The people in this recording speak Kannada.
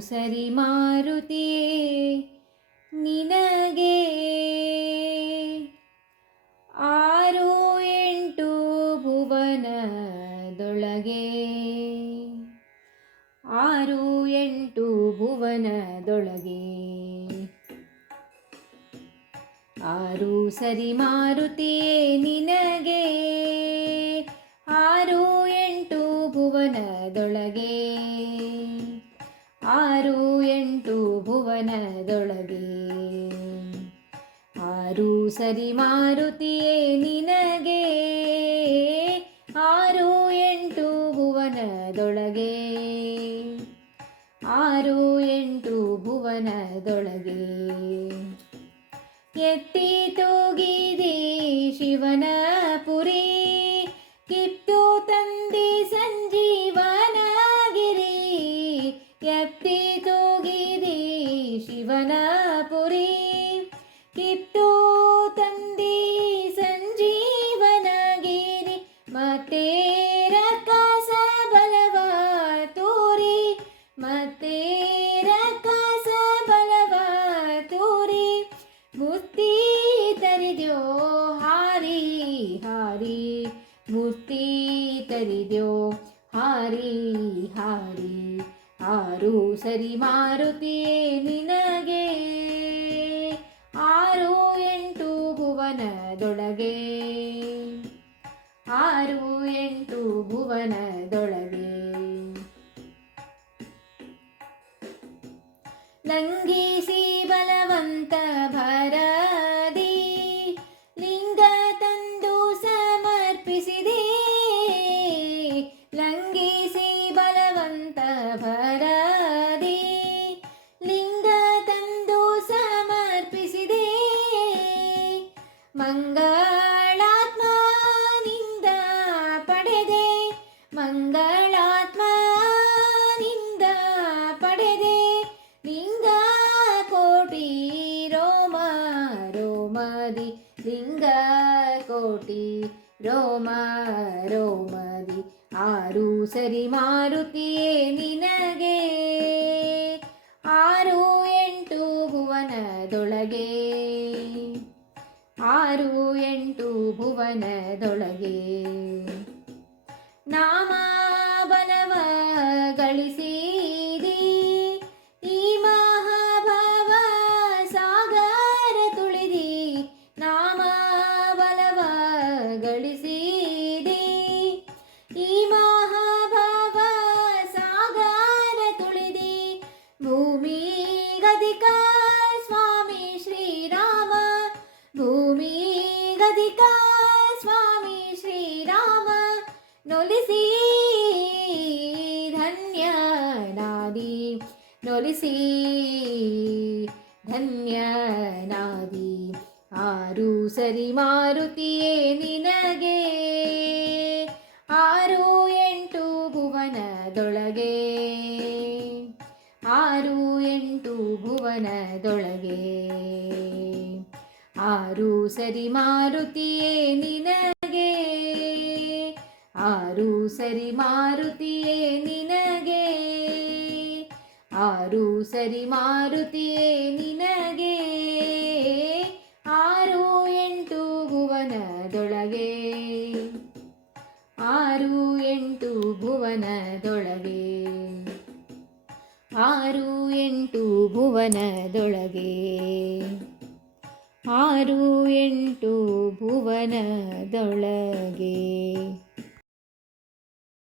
ಸರಿ ಮಾರುತಿಯೇ ನಿನಗೆ 6 ಭುವನದೊಳಗೆ 6 ಭುವನದೊಳಗೆ 6 ಸರಿ ಮಾರುತಿಯೇ ನಿನಗೆ 6 ಭುವನದೊಳಗೆ 6 ಭುವನದೊಳಗೆ 6 ಸರಿ ಮಾರುತಿಯೇ ನಿನಗೆ 6 ಭುವನದೊಳಗೆ 6 ಭುವನದೊಳಗೆ ಎತ್ತಿ ತೂಗಿದಿ ಶಿವನ ಪುರಿ ಕಿತ್ತು ತಂದಿ ಸಂಜೀವನಗಿರಿ ಎತ್ತಿ ತೂಗಿದಿ ಶಿವನ ಪುರಿ ಕಿತ್ತು ತಂದಿ ಸಂಜೀವನಗಿರಿ ಮತ್ತೆ ರಕ್ಕಸ ಬಲವ ತೋರಿ ಮತ್ತೆ ರಕ್ಕಸ ಬಲವ ತೋರಿ ಮುಕ್ತಿ ತರಿದ್ಯೋ ಹಾರಿ ಹಾರಿ ಮುಕ್ತಿ ತರಿದ್ಯೋ ಹಾರಿ ಹಾರಿ 6 ಸರಿ ಮಾರುತಿಯೇ ನಿನಗೆ 6 ಭುವನದೊಳಗೆ 6 ಭುವನದೊಳಗೆ ಲಂಘಿಸಿ ಬಲವಂತ ಭರದಿ ಲಿಂಗ ತಂದು ಸಮರ್ಪಿಸಿದೆ ಲಂಘಿಸಿ ಬಲವಂತ ಭರದಿ ಲಿಂಗ ತಂದು ಸಮರ್ಪಿಸಿದೆ ಮಂಗಳಾತ್ಮನಿಂದ ಪಡೆದೆ ಮಂಗಳಾತ್ಮನಿಂದ ಪಡೆದೆ ಲಿಂಗ ಕೋಟಿ ರೋಮ ರೋಮದಿ ಲಿಂಗ ಕೋಟಿ ರೋಮ ರೋಮದಿ 6 ಸರಿ ಮಾರುತಿಯೇ ನಿನಗೆ 6 ಭುವನದೊಳಗೆ 6 ಭುವನದೊಳಗೆ ನಾಮ ಬಲವ ಗಳಿಸಿದಿ ಈ ಮಹಾಭವ ಸಾಗರ ತುಳಿದಿ ನಾಮ ಬಲವ ಗಳಿಸಿದಿ ಈ ಮಹಾಭವ ಸಾಗರ ತುಳಿದಿ ಭೂಮಿ ಗದಿಕ ಸ್ವಾಮಿ ಶ್ರೀರಾಮ ಭೂಮಿ ಗದಿಕ ಸ್ವಾಮಿ ಶ್ರೀರಾಮ ನೊಲಿಸಿ ಧನ್ಯನಾದಿ ನೊಲಿಸಿ ಧನ್ಯನಾದಿ 6 ಸರಿ ಮಾರುತಿಯೇ ನಿನಗೆ 6 ಭುವನದೊಳಗೆ 6 ಭುವನದೊಳಗೆ 6 ಸರಿ ಮಾರುತಿಯೇ ನಿನಗೆ 6 ಸರಿ ಮಾರುತಿಯೇ ನಿನಗೆ 6 ಸರಿ ಮಾರುತಿಯೇ ನಿನಗೆ 6 ಭುವನದೊಳಗೆ 6 ಭುವನದೊಳಗೆ 6 ಭುವನದೊಳಗೆ 6 ಭುವನದೊಳಗೆ